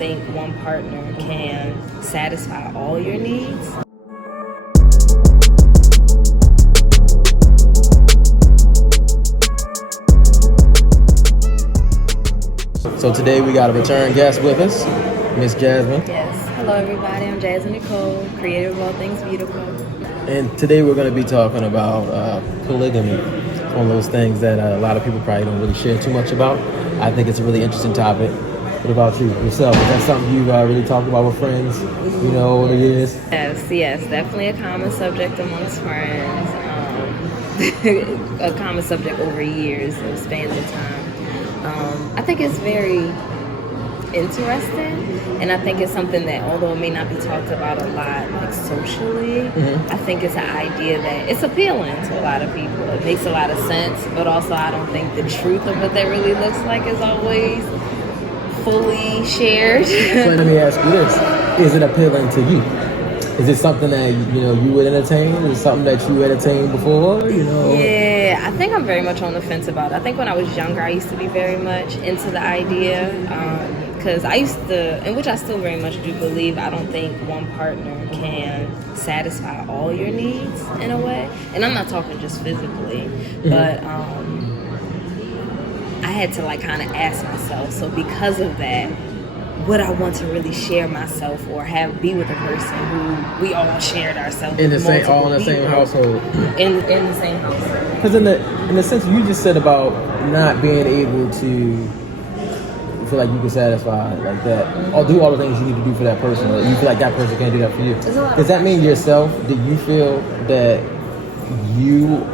think one partner can satisfy all your needs. So today we got a return guest with us, Miss Jasmine. Yes. Hello, everybody. I'm Jasmine Neicole, creator of All Things Beautiful. And today we're going to be talking about polygamy. It's one of those things that a lot of people probably don't really share too much about. I think it's a really interesting topic. What about you, yourself? Is that something you've really talked about with friends, over the years? Yes, definitely a common subject amongst friends. A common subject over years of spans of time. I think it's very interesting, and I think it's something that, although it may not be talked about a lot, like socially, I think it's an idea that it's appealing to a lot of people. It makes a lot of sense, but also I don't think the truth of what that really looks like is always fully shared. So let me ask you this: is it appealing to you? Is it something that you would entertain? Is it something that you entertained before? Yeah, I think I'm very much on the fence about it. I think when I was younger, I used to be very much into the idea, because I used to, and which I still very much do believe, I don't think one partner can satisfy all your needs in a way. And I'm not talking just physically, but I had to kind of ask myself. So because of that, would I want to really share myself or be with a person who we all shared ourselves in the with same, all in the same household? In the same household. Because in the sense you just said about not being able to feel like you can satisfy like that, or do all the things you need to do for that person, or you feel like that person can't do that for you. Does that mean yourself? Do you feel that you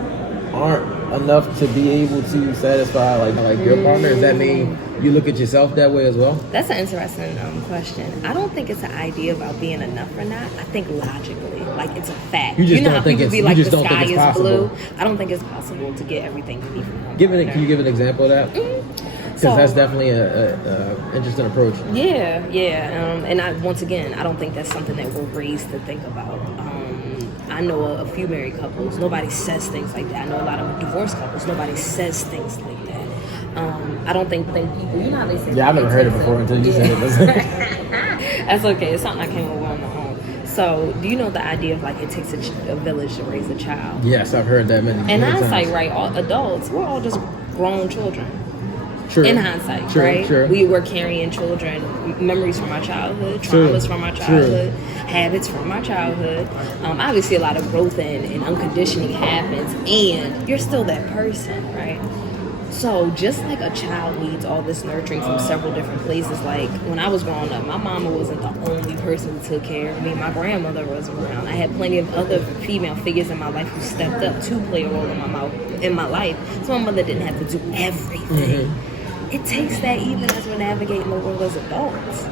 aren't enough to be able to satisfy like your partner? Does that mean you look at yourself that way as well? That's an interesting question. I don't think it's an idea about being enough or not. I think logically, it's a fact. You just know don't how think people it's, be like, you just the don't sky think it's is possible. blue. I don't think it's possible to get everything you need from one Can partner. you give an example of that? Because that's definitely a interesting approach. Yeah. And once again, I don't think that's something that we're raised to think about. I know a few married couples, nobody says things like that. I know a lot of divorced couples, nobody says things like that. I don't think people, you know how they say. Yeah, I've never heard it before until you said it. That's okay. It's something I came up with on my own. So, do you know the idea of it takes a village to raise a child? Yes, I've heard that many In times. hindsight, right? All adults, we're all just grown children. True. In hindsight, right? True. We were carrying children, memories from our childhood, traumas from our childhood, habits from our childhood. Obviously, a lot of growth and unconditioning happens, and you're still that person, right? So just like a child needs all this nurturing from several different places, like when I was growing up, my mama wasn't the only person who took care of me. My grandmother was around. I had plenty of other female figures in my life who stepped up to play a role in my life. So my mother didn't have to do everything. It takes that even as we're navigating the world as adults.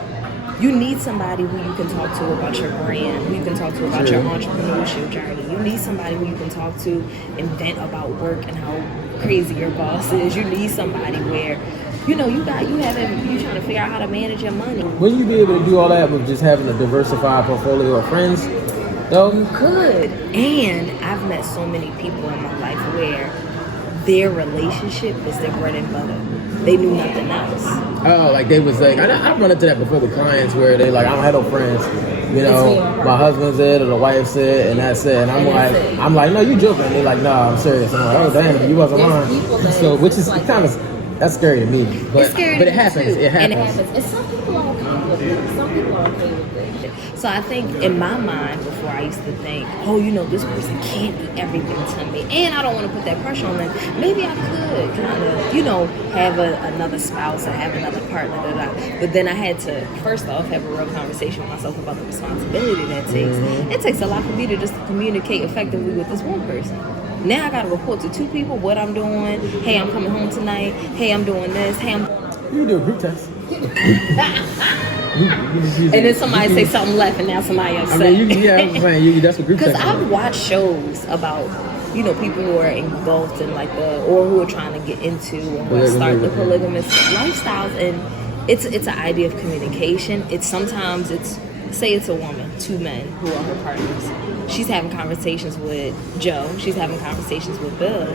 You need somebody who you can talk to about your brand, who you can talk to about your entrepreneurship journey. You need somebody who you can talk to and vent about work and how crazy your boss is. You need somebody where, you're trying to figure out how to manage your money. Will you be able to do all that with just having a diversified portfolio of friends, though? You could. And I've met so many people in my life where their relationship was their bread and butter. They knew nothing else. Oh, they was I've run into that before with clients where they I don't have no friends. My husband's it or the wife's it, and that's it. And I'm like, no, you joking? And they're like, no, I'm serious. And I'm like, oh damn, you wasn't lying. So, which is kind of, that's scary to me. But it happens. It happens. And it happens. And some people are okay with it. Some people are okay with it. So I think in my mind before, I used to think, this person can't be everything to me, and I don't want to put that pressure on them. Maybe I could kind of, have another spouse or have another partner. But then I had to, first off, have a real conversation with myself about the responsibility that takes. It takes a lot for me to just communicate effectively with this one person. Now I got to report to two people what I'm doing. Hey, I'm coming home tonight. Hey, I'm doing this. Hey, You do a group text. And then somebody say something left, and now somebody upset. I'm saying that's what group text is. Because I've watched shows about, people who are engulfed in or who are trying to get into or start the polygamous lifestyles, and it's an idea of communication. Say it's a woman, two men who are her partners. She's having conversations with Joe. She's having conversations with Bill.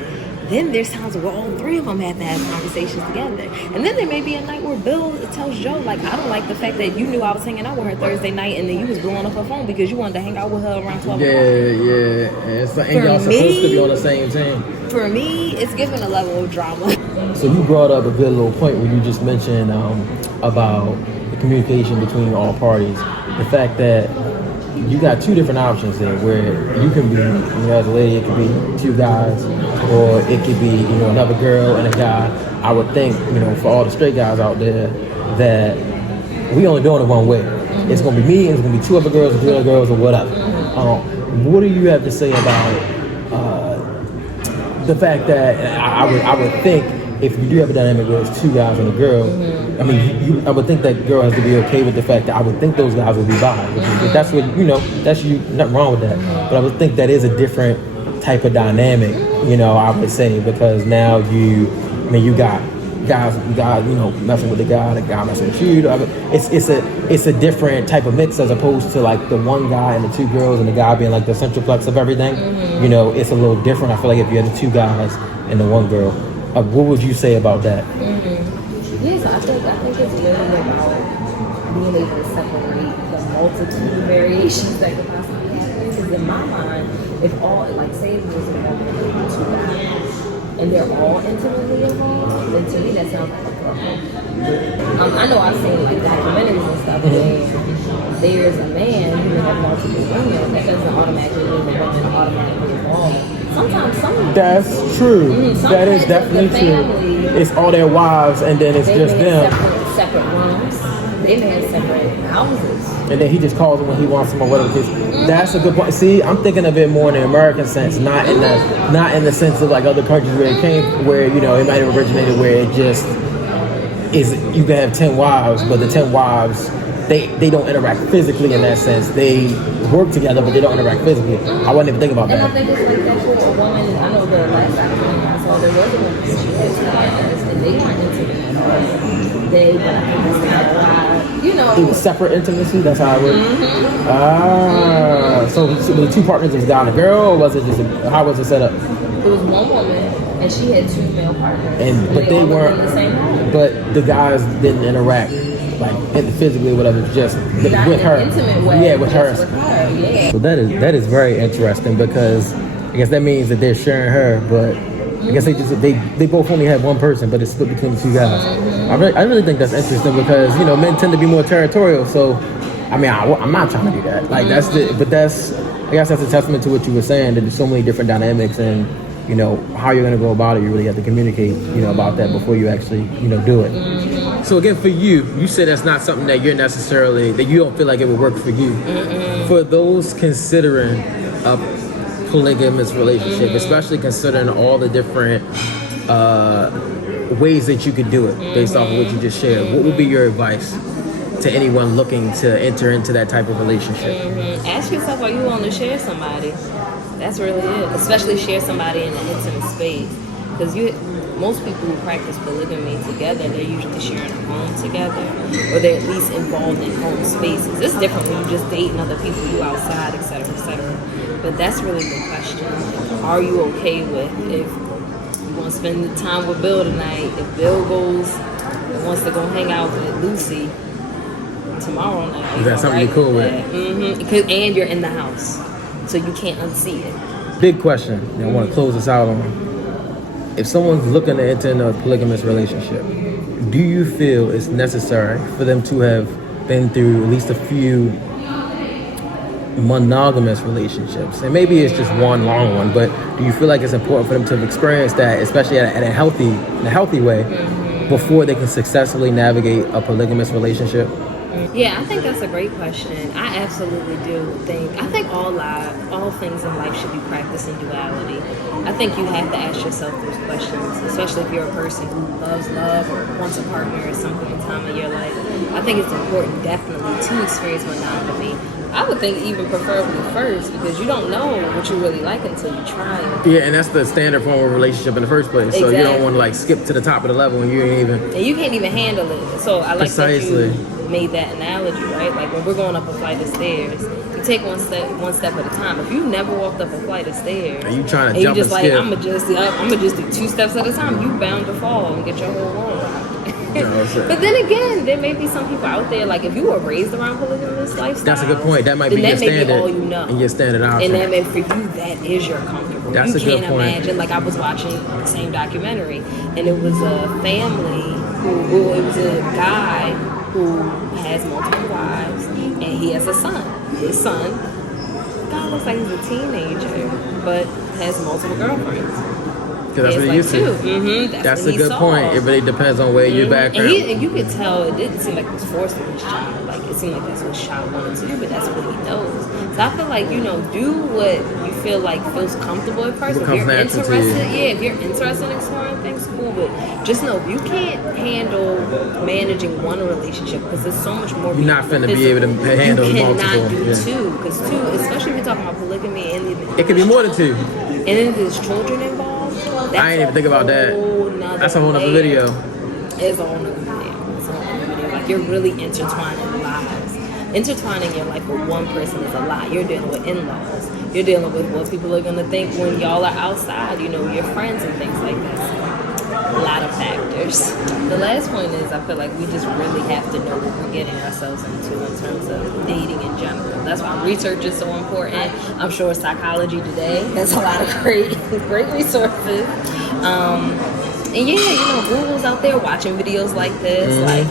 then there's times where all three of them have to have conversations together. And then there may be a night where Bill tells Joe, like, I don't like the fact that you knew I was hanging out with her Thursday night and then you was blowing up her phone because you wanted to hang out with her around 12 o'clock. And y'all supposed to be on the same team. For me, it's giving a level of drama. So you brought up a good little point where you just mentioned about the communication between all parties. The fact that you got two different options there, where you can be, as a lady, it could be two guys, or it could be, another girl and a guy. I would think, for all the straight guys out there, that we only doing it one way. It's gonna be me, and it's gonna be two other girls, or three other girls, or whatever. What do you have to say about the fact that I would think if you do have a dynamic where it's two guys and a girl, I mean, I would think that girl has to be okay with the fact that I would think those guys would be bi. If that's what, that's you, nothing wrong with that. But I would think that is a different type of dynamic, I would say, because now you got guys, messing with the guy messing with you. It's a different type of mix as opposed to like the one guy and the two girls and the guy being like the central plex of everything. It's a little different. I feel like if you had the two guys and the one girl, what would you say about that? Yes, I think it's really about being able to separate the multitude of variations that could possibly happen. Because in my mind, if all, like, say it was involved with two guys, and they're all intimately involved, then to me that sounds like a problem. I know I've seen like documentaries and stuff where there's a man who may have multiple women, that doesn't automatically mean the women are automatically involved. Sometimes that's true. That is definitely true. It's all their wives, and then it's just them. Separate rooms. They may have separate houses. And then he just calls them when he wants them or whatever. That's a good point. See, I'm thinking of it more in the American sense, not in the sense of like other countries where it came, where it might have originated where it just is. You can have 10 wives, but the 10 wives they don't interact physically in that sense. They work together, but they don't interact physically. I wasn't even thinking about that. And I think it's like that for a woman. I know the last documentary I saw, there was a woman who she had two partners, and they weren't intimate at all. But I think that's kind of why, It was separate intimacy. That's how it worked. So the two partners was guy and a girl, or was it just how was it set up? It was one woman, and she had two male partners. But they weren't in the same home. But the guys didn't interact like physically, or whatever, just with her. Intimate way. Yeah, with her. Yeah. So that is very interesting, because I guess that means that they're sharing her, but I guess they both only have one person, but it's split between the two guys. I really think that's interesting, because men tend to be more territorial. So I mean, I'm not trying to do that. Like I guess that's a testament to what you were saying, that there's so many different dynamics, and how you're gonna go about it. You really have to communicate about that before you actually do it. So again, for you said that's not something that you don't feel like it would work for you. For those considering a polygamous relationship, especially considering all the different ways that you could do it based off of what you just shared, what would be your advice to anyone looking to enter into that type of relationship? Ask yourself, are you willing to share somebody? That's really it. Especially share somebody in an intimate space. Because most people who practice polygamy together, they're usually sharing a home together, or they're at least involved in home spaces. It's different when you just dating other people, you outside, etc., etc. But that's really the question. Are you okay with, if you want to spend the time with Bill tonight, if Bill goes and wants to go hang out with Lucy tomorrow night? Is that something you're cool with? And you're in the house, so you can't unsee it. Big question. I want to close this out on. If someone's looking to enter a polygamous relationship, do you feel it's necessary for them to have been through at least a few monogamous relationships? And maybe it's just one long one, but do you feel like it's important for them to have experienced that, especially in a healthy way, before they can successfully navigate a polygamous relationship? Yeah, I think that's a great question. I absolutely do think all things in life should be practiced in duality. I think you have to ask yourself those questions, especially if you're a person who loves love or wants a partner at some point in time in your life. I think it's important, definitely, to experience monogamy, I would think even preferably first, because you don't know what you really like until you try it. Yeah, and that's the standard form of relationship in the first place. So you don't want to like skip to the top of the level and you ain't even. And you can't even handle it. So I like Precisely. that you made that analogy, right? Like when we're going up a flight of stairs, you take one step at a time. If you never walked up a flight of stairs, Are you trying to and jump you just and like, skip? I'm gonna just do 2 steps at a time, you bound to fall and get your whole world rocked. No, But then again, there may be some people out there, like if you were raised around polygamous lifestyle, That's a good point. That might be your standard. All you know. And your standard option. And that may, for you, that is your comfortable. That's you a good can't point. imagine, like I was watching the same documentary, and it was a family it was a guy who has multiple wives, and he has a son. His son, God looks like he's a teenager, but has multiple girlfriends. Because that's what like he used to. Mm-hmm, that's what a good point. It really depends on where your background. And you could tell it didn't seem like it was forced on his child. Like it seemed like that's what his child wanted to do, but that's what he knows. So I feel like, do what you feel like feels comfortable at first. If you're interested, if you're interested in exploring things, cool. But just know you can't handle managing one relationship because there's so much more. You're not finna be able to handle multiple. You cannot do two, because two, especially if you're talking about polygamy, and it could be more than 2. And then there's children involved. I ain't even think about that. That's a whole nother video. It's a whole nother video. Like you're really intertwining lives. Intertwining your life with one person is a lot. You're dealing with in-laws. You're dealing with what people are gonna think when y'all are outside. Your friends and things like that. A lot of factors. The last point is I feel like we just really have to know what we're getting ourselves into in terms of dating in general. That's why research is so important. I'm sure Psychology Today has a lot of great resources. And Google's out there watching videos like this. Like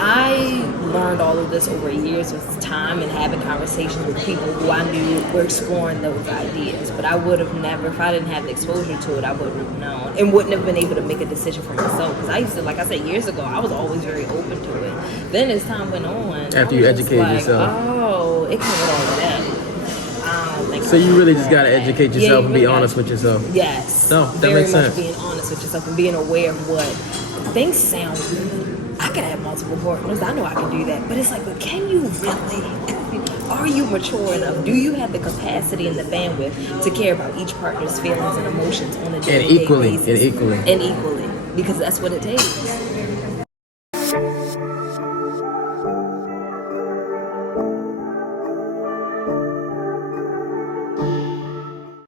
I learned all of this over years of time and having conversations with people who I knew were exploring those ideas. But I would have never, if I didn't have the exposure to it, I wouldn't have known and wouldn't have been able to make a decision for myself. Because I used to, like I said years ago, I was always very open to it. Then as time went on, after you educated yourself, it came with all of that. So you really just gotta educate yourself and be honest with yourself. Yes. No, that very makes much sense. Being honest with yourself and being aware of what things sound good. I can have multiple partners. I know I can do that. But it's like, but can you really? Are you mature enough? Do you have the capacity and the bandwidth to care about each partner's feelings and emotions on a daily basis? And equally. Because that's what it takes.